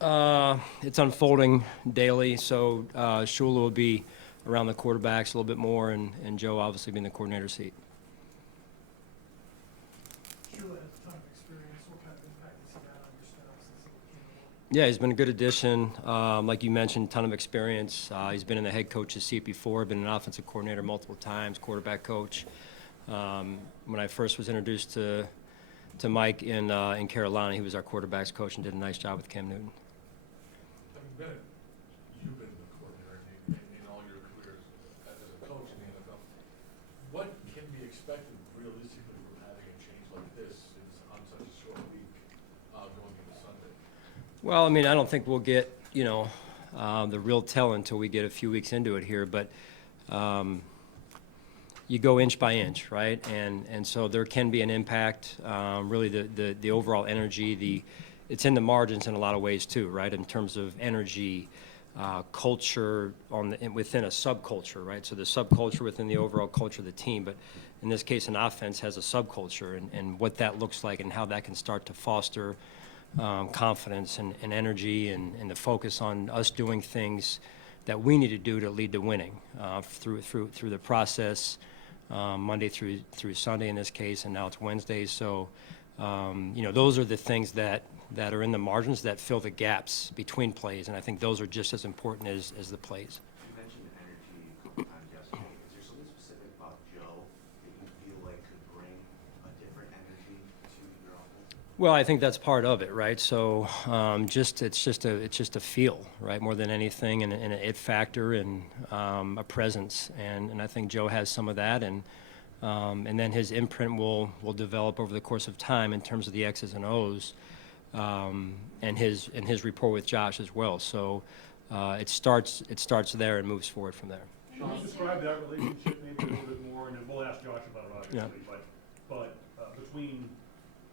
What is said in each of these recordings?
It's unfolding daily, so Shula will be around the quarterbacks a little bit more, and Joe obviously being the coordinator seat. Shula has a ton of experience. What kind of impact has he had on your staff since he came aboard? Yeah, he's been a good addition. Like you mentioned, ton of experience. He's been in the head coach's seat before, been an offensive coordinator multiple times, quarterback coach. When I first was introduced to Mike in Carolina, he was our quarterbacks coach and did a nice job with Cam Newton. You've been the coordinator in all your careers as a coach in the NFL. What can be expected realistically from having a change like this on such a short week going into Sunday? Well, I mean, I don't think we'll get, the real tell until we get a few weeks into it here, but you go inch by inch, right? And so there can be an impact. Really, the overall energy, it's in the margins in a lot of ways too, right? In terms of energy, culture within a subculture, right? So the subculture within the overall culture of the team, but in this case, an offense has a subculture, and what that looks like and how that can start to foster confidence and energy and the focus on us doing things that we need to do to lead to winning through the process, Monday through Sunday in this case, and now it's Wednesday. So, those are the things that are in the margins that fill the gaps between plays, and I think those are just as important as the plays. You mentioned energy a couple times yesterday. Is there something specific about Joe that you feel like could bring a different energy to your offense? Well, I think that's part of it, right? So, it's just a feel, right, more than anything, and an it factor and a presence, and I think Joe has some of that, and then his imprint will develop over the course of time in terms of the X's and O's. And his rapport with Josh as well. So it starts there and moves forward from there. Sean, describe that relationship maybe a little bit more, and then we'll ask Josh about it, obviously. Yeah. But between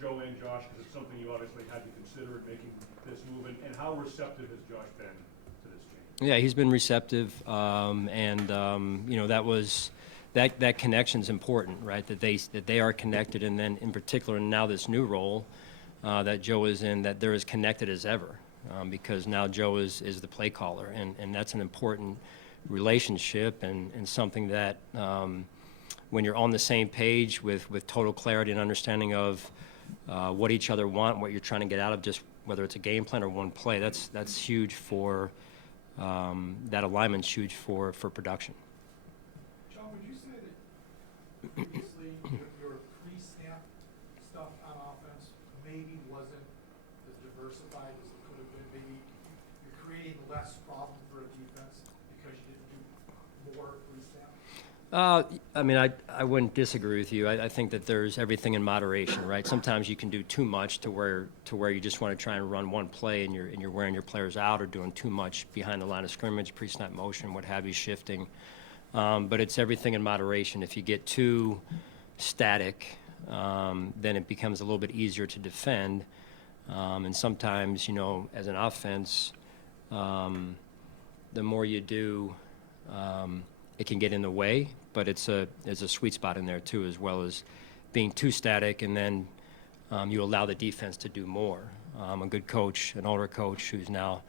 Joe and Josh, because it's something you obviously had to consider in making this move, and how receptive has Josh been to this change? Yeah, he's been receptive, and that connection's important, right? That they are connected, and then in particular now this new role that Joe is in, that they're as connected as ever, because now Joe is the play caller, and that's an important relationship and something that when you're on the same page with total clarity and understanding of what each other want, what you're trying to get out of, just whether it's a game plan or one play, that's huge for that alignment's huge for production. John, would you say that previously your pre-snap stuff on offense maybe wasn't as diversified as it could have been? Maybe you're creating less problem for a defense because you didn't do more pre-snap? I mean, I wouldn't disagree with you. I think that there's everything in moderation, right? Sometimes you can do too much to where you just want to try and run one play and you're wearing your players out, or doing too much behind the line of scrimmage, pre-snap motion, what have you, shifting. But it's everything in moderation. If you get too static, then it becomes a little bit easier to defend. And sometimes, as an offense, the more you do, it can get in the way, but there's a sweet spot in there too, as well as being too static, and then you allow the defense to do more. A good coach, an older coach who's now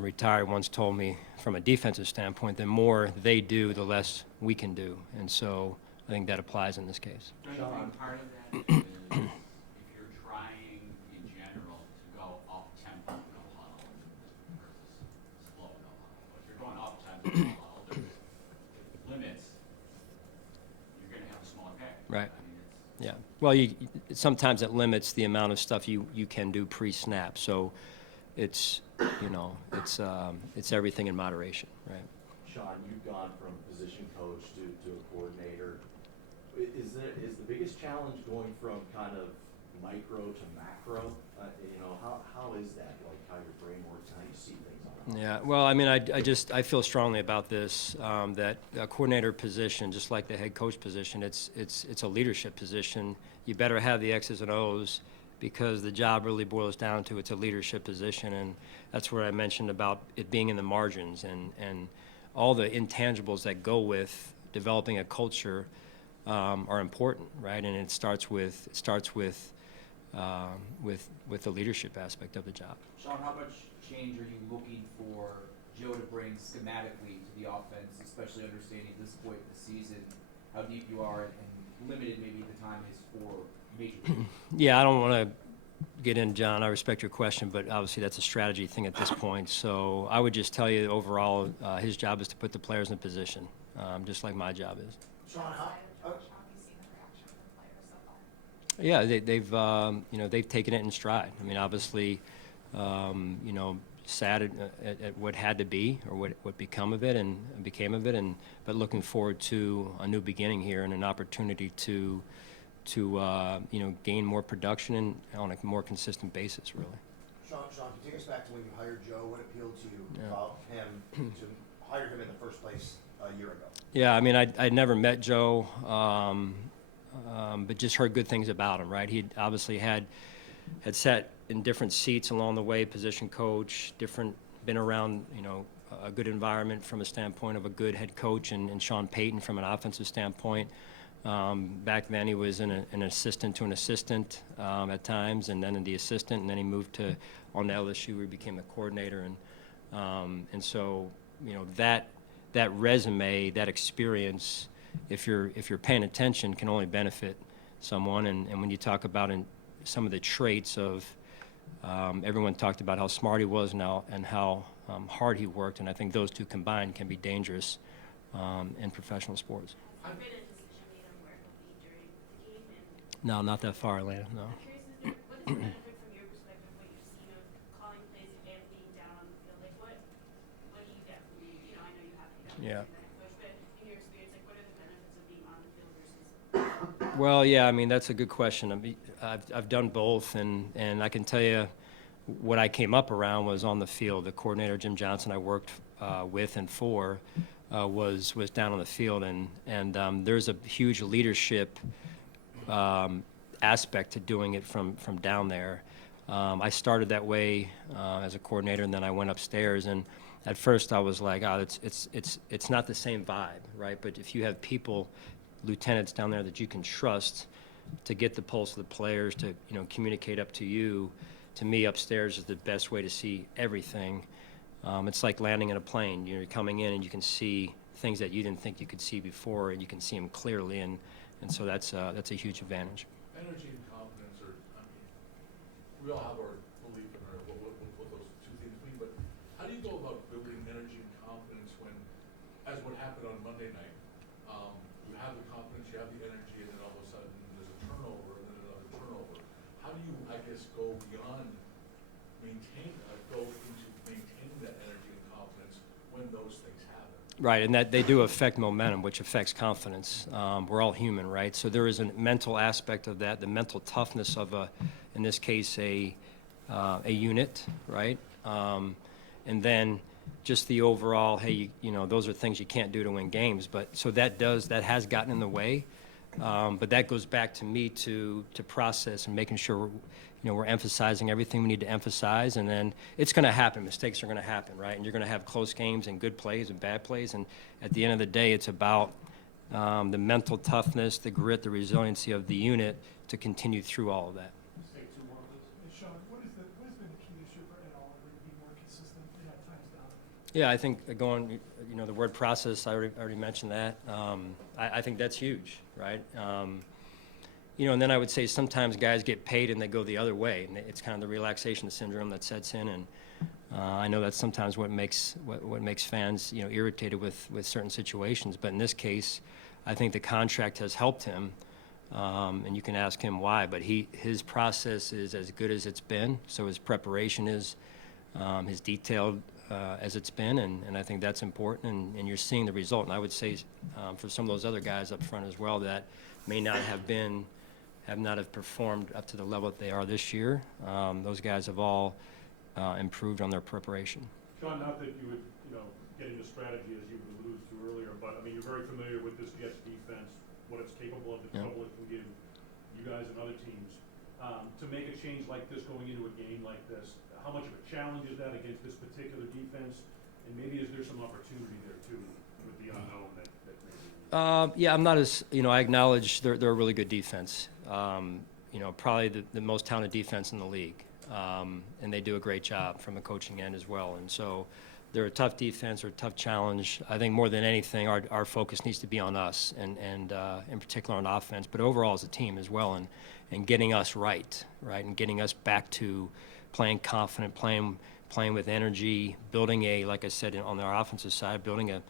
retired, once told me, from a defensive standpoint, the more they do, the less we can do, and so I think that applies in this case. Sean, part of that is if you're trying in general to go up tempo no huddle versus slow no huddle. If you're going up tempo no huddle, there's limits. You're going to have a smaller pack. Right. I mean, Yeah. Well, sometimes it limits the amount of stuff you can do pre-snap. So it's everything in moderation, right? Sean, you've gone from position coach to a coordinator. Is the biggest challenge going from kind of micro to macro? How is that, like how your brain works and how you see things on it? Yeah, well, I mean, I feel strongly about this, that a coordinator position, just like the head coach position, it's a leadership position. You better have the X's and O's, because the job really boils down to it's a leadership position, and that's where I mentioned about it being in the margins and all the intangibles that go with developing a culture are important, right? And it starts with with the leadership aspect of the job. Sean, how much change are you looking for Joe to bring schematically to the offense, especially understanding at this point in the season how deep you are and limited maybe the time is for major leagues? Yeah, I don't want to get in, John. I respect your question, but obviously that's a strategy thing at this point. So I would just tell you overall, his job is to put the players in position, just like my job is. Sean, how, Yeah, they've taken it in stride. I mean, obviously, sad at what had to be or what became of it, but looking forward to a new beginning here and an opportunity to gain more production and on a more consistent basis, really. Sean, can you take us back to when you hired Joe? What appealed to you Yeah. about him to hire him in the first place a year ago? Yeah, I mean, I'd never met Joe, but just heard good things about him, right? He obviously had sat in different seats along the way, position coach, been around, a good environment from a standpoint of a good head coach and Sean Payton from an offensive standpoint. Back then he was an assistant to an assistant at times, and then the assistant, and then he moved on to LSU where he became a coordinator. And so, that resume, that experience, if you're paying attention, can only benefit someone. And when you talk about some of the traits of everyone talked about how smart he was now and how hard he worked, and I think those two combined can be dangerous in professional sports. Has there been a decision made on where he'll be during the game? And No, not that far, Atlanta, no. I'm curious, what is the benefit from your perspective, what you've seen of calling plays and being down on the field? Like, what do you get from I know you haven't been Yeah. a coach, but in your experience, like, what are the benefits of being on the field versus? Well, yeah, I mean, that's a good question. I mean, I've done both, and I can tell you what I came up around was on the field. The coordinator, Jim Johnson, I worked with and for, was down on the field, and there's a huge leadership aspect to doing it from down there. I started that way as a coordinator, and then I went upstairs, and at first I was like, oh, it's not the same vibe, right? But if you have people, lieutenants down there that you can trust to get the pulse of the players, to communicate up to you, to me upstairs is the best way to see everything. It's like landing in a plane. You're coming in and you can see things that you didn't think you could see before, and you can see them clearly, and so that's a huge advantage. Energy and confidence are, we all have our belief in what those two things mean, but how do you go about building energy and confidence when, as what happened on Monday night, you have the confidence, you have the energy, and then all of a sudden there's a turnover and then another turnover. How do you, I guess, go beyond maintaining that energy and confidence when those things happen? Right, and that they do affect momentum, which affects confidence. We're all human, right? So there is a mental aspect of that, the mental toughness of in this case, a unit, right? And then just the overall, hey, those are things you can't do to win games. But so that has gotten in the way. But that goes back to me to process and making sure we're emphasizing everything we need to emphasize, and then it's going to happen. Mistakes are going to happen, right? And you're going to have close games and good plays and bad plays. And at the end of the day, it's about the mental toughness, the grit, the resiliency of the unit to continue through all of that. Hey, Sean, what has been the key issue for Ed Oliver to be more consistent at times down? Yeah, I think going, the word process, I already mentioned that. I think that's huge, right? And then I would say sometimes guys get paid and they go the other way, and it's kind of the relaxation syndrome that sets in. And I know that's sometimes what makes fans, irritated with certain situations. But in this case, I think the contract has helped him, and you can ask him why. But his process is as good as it's been. So his preparation is as detailed as it's been, and I think that's important. And you're seeing the result. And I would say for some of those other guys up front as well that may not have performed up to the level that they are this year. Those guys have all improved on their preparation. Sean, not that you would, get into strategy as you alluded to earlier, but I mean, you're very familiar with this Jets defense, what it's capable of, the trouble it can give you guys and other teams. To make a change like this going into a game like this, how much of a challenge is that against this particular defense? And maybe is there some opportunity there too with the unknown that maybe? Yeah, I'm not as, I acknowledge they're a really good defense. you know, probably the most talented defense in the league. And they do a great job from a coaching end as well. And so they're a tough defense or a tough challenge. I think more than anything, our focus needs to be on us and in particular on offense, but overall as a team as well, and getting us right, and getting us back to playing confident, playing with energy, building like I said, on our offensive side, building a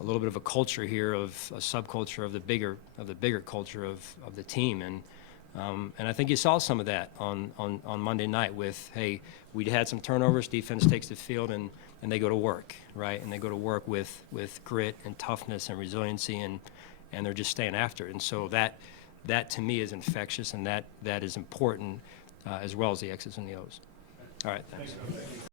little bit of a culture here, of a subculture of the bigger culture of the team. And I think you saw some of that on Monday night with, hey, we had some turnovers, defense takes the field, and they go to work, right? And they go to work with grit and toughness and resiliency, and they're just staying after it. And so that to me is infectious, and that is important, as well as the X's and the O's. All right, thanks. Thanks, Coach.